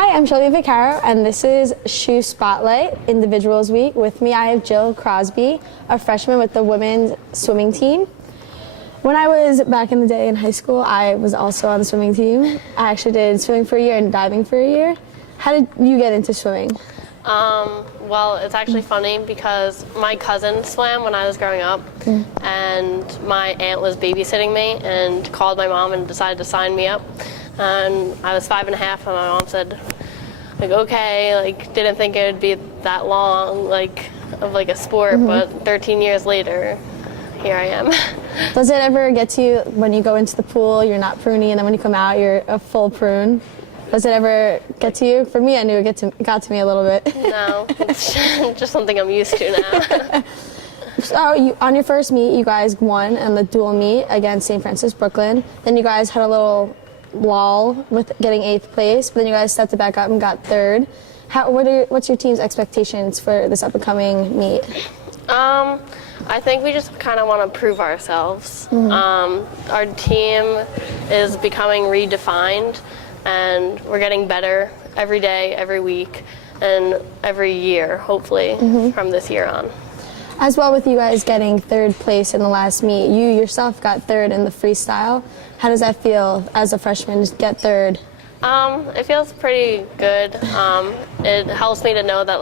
Hi, I'm Shelby Vaccaro, and this is SHU Spotlight Individuals Week. With me, I have Jill Crosby, a freshman with the women's swimming team. When I was back in the day in high school, I was also on the swimming team. I actually did swimming for a year and diving for a year. How did you get into swimming? Well, it's actually funny because my cousin swam when I was growing up, and my aunt was babysitting me and called my mom and decided to sign me up. And I was 5 and a half, and my mom said, okay, didn't think it would be that long, of a sport, but 13 years later, here I am. Does it ever get to you when you go into the pool, you're not pruny, and then when you come out, you're a full prune? Does it ever get to you? For me, I knew it got to me a little bit. No, it's just something I'm used to now. So on your first meet, you guys won in the dual meet against St. Francis, Brooklyn. Then you guys had a little lull with getting 8th place, but then you guys stepped it back up and got 3rd. What's your team's expectations for this upcoming meet? I think we just kind of want to prove ourselves. Our team is becoming redefined, and we're getting better every day, every week, and every year, hopefully, from this year on. As well, with you guys getting 3rd place in the last meet, you yourself got 3rd in the freestyle. How does that feel as a freshman to get 3rd? It feels pretty good. It helps me to know that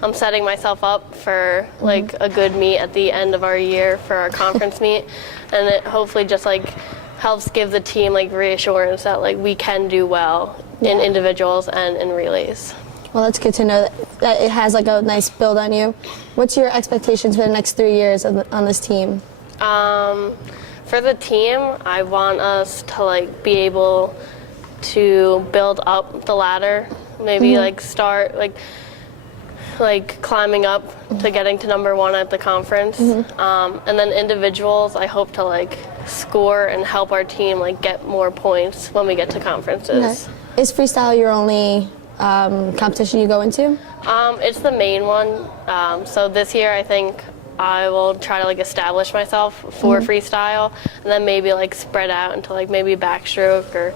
I'm setting myself up for a good meet at the end of our year for our conference meet, and it hopefully just helps give the team reassurance that we can do well in individuals and in relays. Well, that's good to know that it has a nice build on you. What's your expectations for the next 3 years on this team? For the team, I want us to be able to build up the ladder, maybe start climbing up to getting to number 1 at the conference, and then individuals, I hope to score and help our team get more points when we get to conferences. Okay. Is freestyle your only competition you go into? It's the main one. So this year, I think I will try to establish myself for freestyle, and then maybe spread out into maybe backstroke or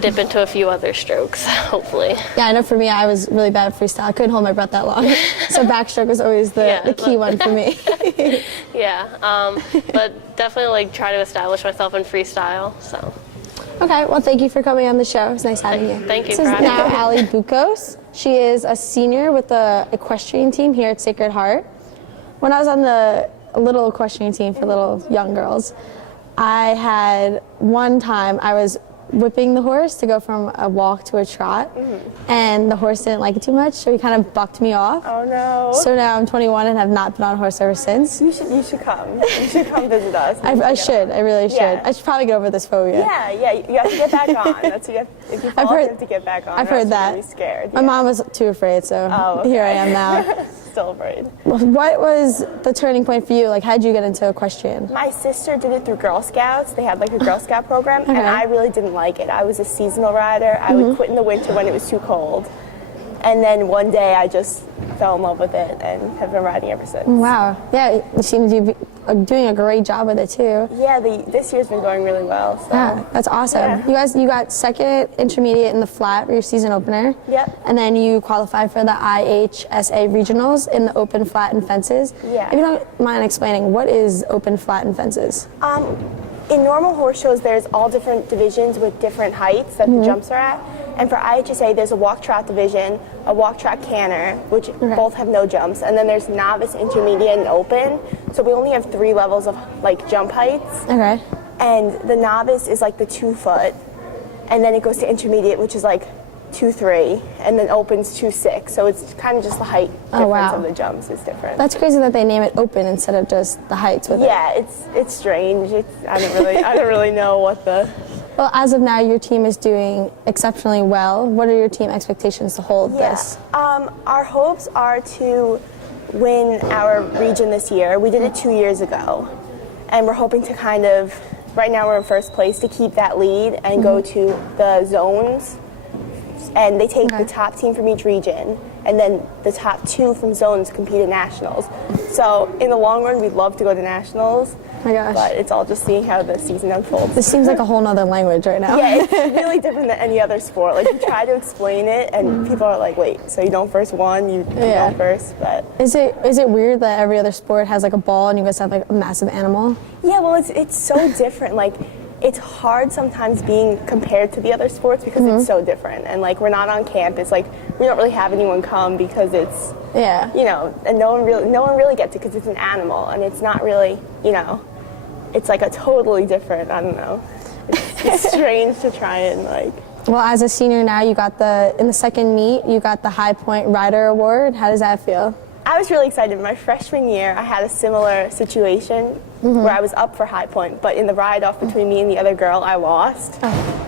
dip into a few other strokes, hopefully. Yeah, I know for me, I was really bad at freestyle. I couldn't hold my breath that long, so backstroke was always the key one for me. Yeah, but definitely try to establish myself in freestyle. So. Okay, well, thank you for coming on the show. It's nice having you. Thank you. This is now Allie Bukos. She is a senior with the equestrian team here at Sacred Heart. When I was on the little equestrian team for little young girls, I had one time I was whipping the horse to go from a walk to a trot, and the horse didn't like it too much, so he kind of bucked me off. Oh no. So now I'm 21 and have not been on a horse ever since. You should come. You should come visit us. I really should. Yeah. I should probably get over this phobia. Yeah, you have to get back on. That's what if you fall, you have to get back on. I've heard that. You're really scared. My mom was too afraid, so here I am now. Still afraid. What was the turning point for you? How did you get into equestrian? My sister did it through Girl Scouts. They had a Girl Scout program, and I really didn't like it. I was a seasonal rider. I would quit in the winter when it was too cold. And then one day I just fell in love with it and have been riding ever since. Wow. Yeah, you seem to be doing a great job with it too. Yeah, this year's been going really well. So. Yeah, that's awesome. Yeah. You got 2nd intermediate in the flat for your season opener. Yep. And then you qualified for the IHSA regionals in the open, flat, and fences. Yeah. If you don't mind explaining, what is open, flat, and fences? In normal horse shows, there's all different divisions with different heights that the jumps are at. And for IHSA, there's a walk-trot division, a walk-trot canter, which both have no jumps. And then there's novice, intermediate, and open. So we only have 3 levels of jump heights. Okay. And the novice is the 2 foot. And then it goes to intermediate, which is 2'3", and then opens 2'6". So it's kind of just the height difference of the jumps is different. That's crazy that they name it open instead of just the heights with it. Yeah, it's strange. I don't really know what the. Well, as of now, your team is doing exceptionally well. What are your team expectations to hold this? Our hopes are to win our region this year. We did it 2 years ago, and we're hoping to right now we're in 1st place, to keep that lead and go to the zones. And they take the top team from each region, and then the top 2 from zones compete at nationals. So in the long run, we'd love to go to nationals. Oh my gosh. But it's all just seeing how the season unfolds. This seems like a whole nother language right now. Yeah, it's really different than any other sport. Like, you try to explain it, and people are like, wait, so you don't first one, you don't first, but... Is it weird that every other sport has like a ball and you guys have like a massive animal? Yeah, well, it's so different. Like, it's hard sometimes being compared to the other sports because it's so different. And, like, we're not on campus. Like, we don't really have anyone come because it's, you know, and no one really gets it because it's an animal, and it's not really, you know, it's like a totally different, I don't know. It's strange to try and, like... Well, as a senior now, you got in the second meet, you got the High Point Rider Award. How does that feel? I was really excited. My freshman year, I had a similar situation where I was up for High Point, but in the ride-off between me and the other girl, I lost.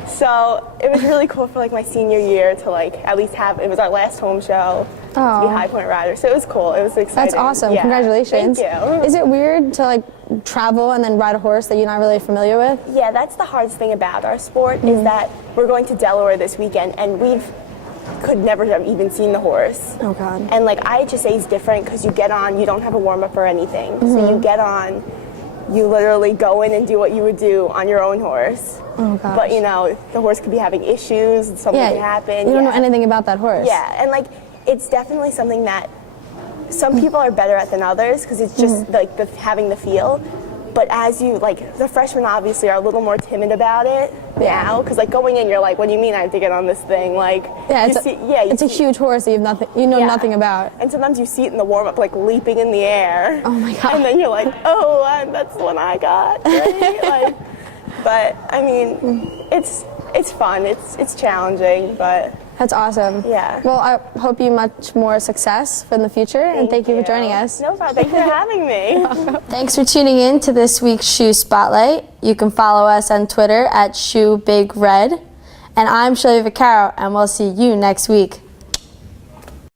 So it was really cool for like my senior year to like at least have, it was our last home show to be High Point Rider. So it was cool. It was exciting. That's awesome. Yeah. Congratulations. Thank you. Is it weird to like travel and then ride a horse that you're not really familiar with? Yeah, that's the hardest thing about our sport is that we're going to Delaware this weekend, and could never have even seen the horse. Oh God. And like IHSA is different because you get on, you don't have a warm-up or anything. So you get on, you literally go in and do what you would do on your own horse. Oh gosh. But you know, the horse could be having issues, something can happen. You don't know anything about that horse. Yeah, and like it's definitely something that some people are better at than others because it's just like having the feel. But as you, like, the freshmen obviously are a little more timid about it now, because like going in, you're like, what do you mean I have to get on this thing? Like, it's a huge horse that you know nothing about. And sometimes you see it in the warm up, like leaping in the air. Oh my God. And then you're like, oh, that's the one I got. Right? Like, but I mean, it's fun. It's challenging, but. That's awesome. Yeah. Well, I hope you much more success in the future, and thank you for joining us. No problem. Thanks for having me. Thanks for tuning in to this week's SHU Spotlight. You can follow us on Twitter at SHU Big Red. And I'm Shelby Vaccaro, and we'll see you next week.